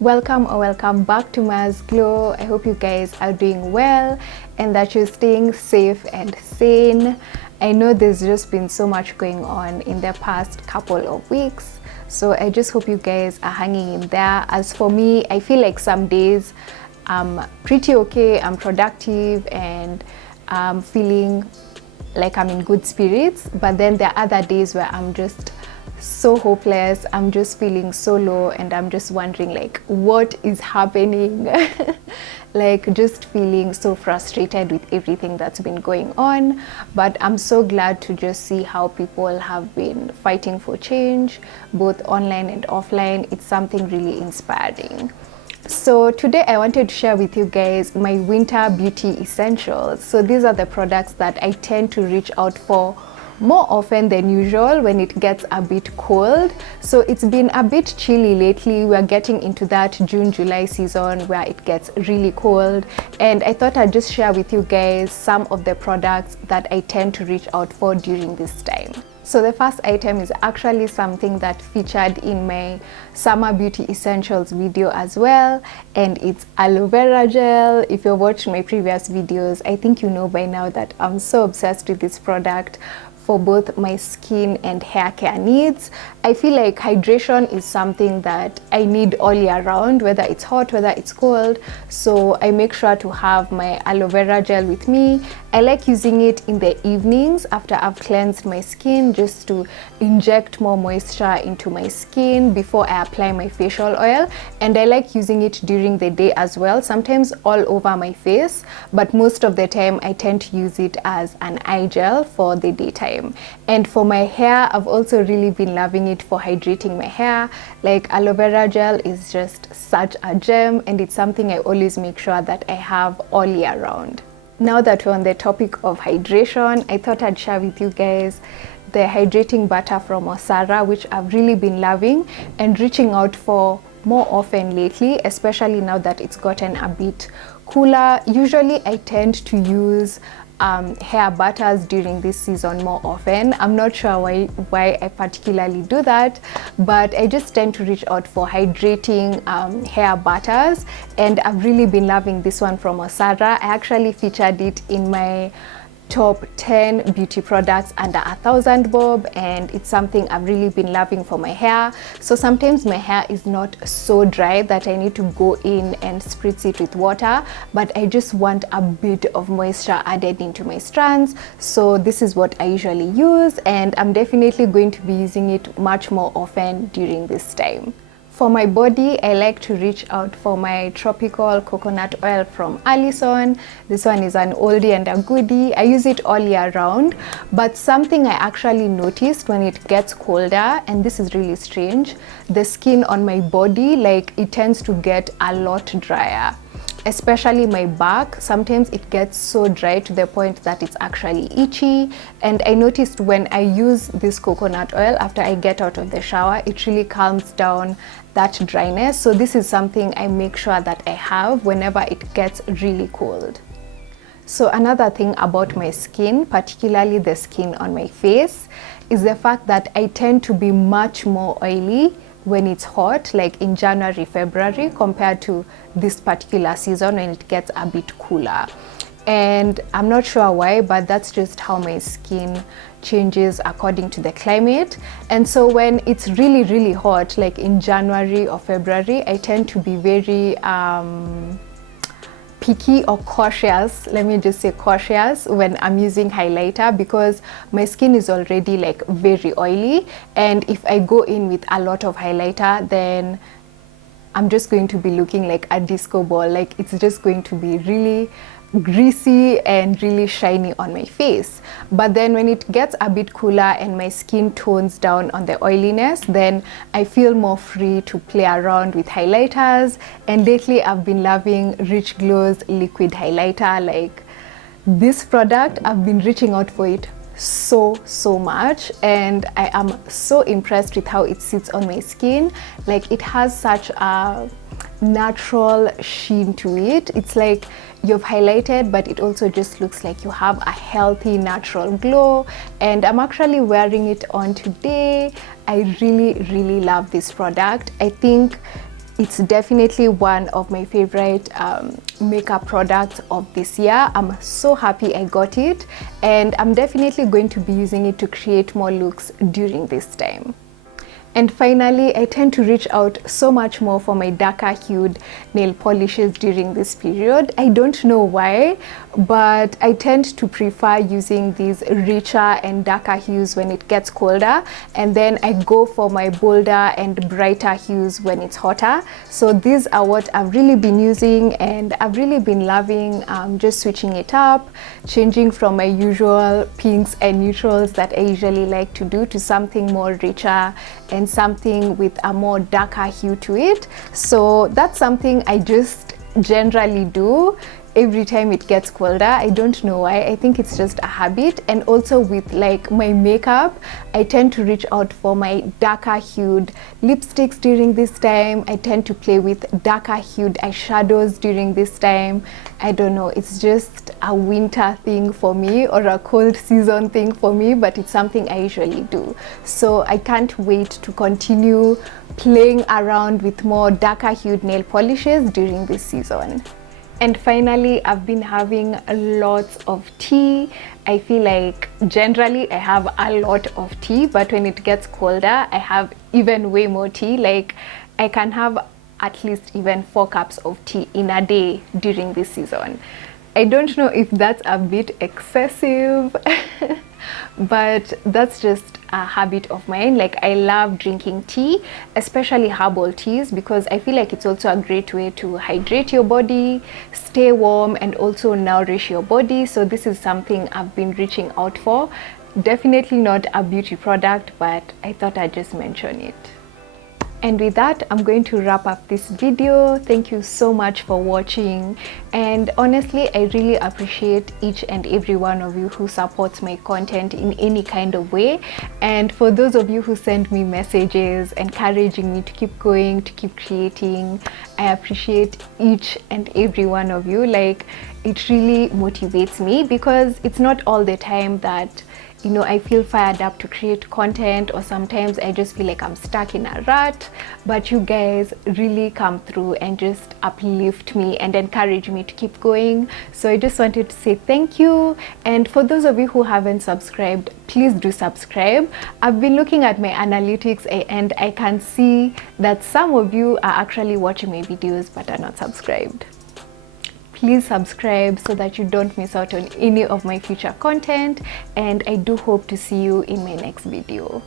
Welcome or welcome back to Mars Glow. I hope you guys are doing well and that you're staying safe and sane. I know there's just been so much going on in the past couple of weeks, so I just hope you guys are hanging in there. As for me, I feel like some days I'm pretty okay, I'm productive and I'm feeling like I'm in good spirits, but then there are other days where I'm just so hopeless, I'm just feeling so low and I'm just wondering like what is happening. Like just feeling so frustrated with everything that's been going on. But I'm so glad to just see how people have been fighting for change, both online and offline. It's something really inspiring. So today I wanted to share with you guys my winter beauty essentials. So these are the products that I tend to reach out for more often than usual when it gets a bit cold. So it's been a bit chilly lately. We're getting into that June-July season where it gets really cold, and I thought I'd just share with you guys some of the products that I tend to reach out for during this time. So the first item is actually something that featured in my summer beauty essentials video as well, and it's aloe vera gel. If you've watched my previous videos, I think you know by now that I'm so obsessed with this product for both my skin and hair care needs. I feel like hydration is something that I need all year round, whether it's hot, whether it's cold. So I make sure to have my aloe vera gel with me. I like using it in the evenings after I've cleansed my skin, just to inject more moisture into my skin before I apply my facial oil. And I like using it during the day as well, sometimes all over my face, but most of the time I tend to use it as an eye gel for the daytime. And for my hair, I've also really been loving it for hydrating my hair. Like aloe vera gel is just such a gem, and it's something I always make sure that I have all year round. Now that we're on the topic of hydration, I thought I'd share with you guys the hydrating butter from Osara, which I've really been loving and reaching out for more often lately, especially now that it's gotten a bit cooler. Usually I tend to use hair butters during this season more often. I'm not sure why I particularly do that, but I just tend to reach out for hydrating hair butters, and I've really been loving this one from Osara. I actually featured it in my top 10 beauty products under 1,000 bob, and it's something I've really been loving for my hair. So sometimes my hair is not so dry that I need to go in and spritz it with water, but I just want a bit of moisture added into my strands. So this is what I usually use, and I'm definitely going to be using it much more often during this time. For my body, I like to reach out for my tropical coconut oil from Allison. This one is an oldie and a goodie. I use it all year round, but something I actually noticed when it gets colder, and this is really strange, the skin on my body, like it tends to get a lot drier. Especially my back, sometimes it gets so dry to the point that it's actually itchy. And I noticed when I use this coconut oil after I get out of the shower, it really calms down that dryness. So this is something I make sure that I have whenever it gets really cold. So another thing about my skin, particularly the skin on my face, is the fact that I tend to be much more oily when it's hot, like in January, February, compared to this particular season when it gets a bit cooler. And I'm not sure why, but that's just how my skin changes according to the climate. And so when it's really, really hot, like in January or February, I tend to be very picky or cautious, let me just say cautious, when I'm using highlighter, because my skin is already like very oily, and if I go in with a lot of highlighter, then I'm just going to be looking like a disco ball. Like it's just going to be really greasy and really shiny on my face. But then when it gets a bit cooler and my skin tones down on the oiliness, then I feel more free to play around with highlighters. And lately I've been loving Rich Glow's liquid highlighter. Like this product, I've been reaching out for it so much, and I am so impressed with how it sits on my skin. Like it has such a natural sheen to it. It's like you've highlighted, but it also just looks like you have a healthy natural glow. And I'm actually wearing it on today. I really love this product. I think It's definitely one of my favorite makeup products of this year. I'm so happy I got it, and I'm definitely going to be using it to create more looks during this time. And finally, I tend to reach out so much more for my darker hued nail polishes during this period. I don't know why, but I tend to prefer using these richer and darker hues when it gets colder, and then I go for my bolder and brighter hues when it's hotter. So these are what I've really been using, and I've really been loving just switching it up, changing from my usual pinks and neutrals that I usually like to do to something more richer and something with a more darker hue to it. So that's something I just generally do every time it gets colder. I don't know why. I think it's just a habit. And also with like my makeup, I tend to reach out for my darker hued lipsticks during this time. I tend to play with darker hued eyeshadows during this time. I don't know, it's just a winter thing for me, or a cold season thing for me, but it's something I usually do. So I can't wait to continue playing around with more darker hued nail polishes during this season. And finally, I've been having lots of tea. I feel like generally I have a lot of tea, but when it gets colder, I have even way more tea. Like I can have at least even 4 cups of tea in a day during this season. I don't know if that's a bit excessive, but that's just a habit of mine. Like I love drinking tea, especially herbal teas, because I feel like it's also a great way to hydrate your body, stay warm, and also nourish your body. So this is something I've been reaching out for. Definitely not a beauty product, but I thought I'd just mention it. And with that, I'm going to wrap up this video. Thank you so much for watching, and honestly, I really appreciate each and every one of you who supports my content in any kind of way. And for those of you who send me messages encouraging me to keep going, to keep creating, I appreciate each and every one of you. Like, it really motivates me, because it's not all the time that I feel fired up to create content, or sometimes I just feel like I'm stuck in a rut, but you guys really come through and just uplift me and encourage me to keep going. So I just wanted to say thank you. And for those of you who haven't subscribed, please do subscribe. I've been looking at my analytics, and I can see that some of you are actually watching my videos but are not subscribed. Please subscribe so that you don't miss out on any of my future content, and I do hope to see you in my next video.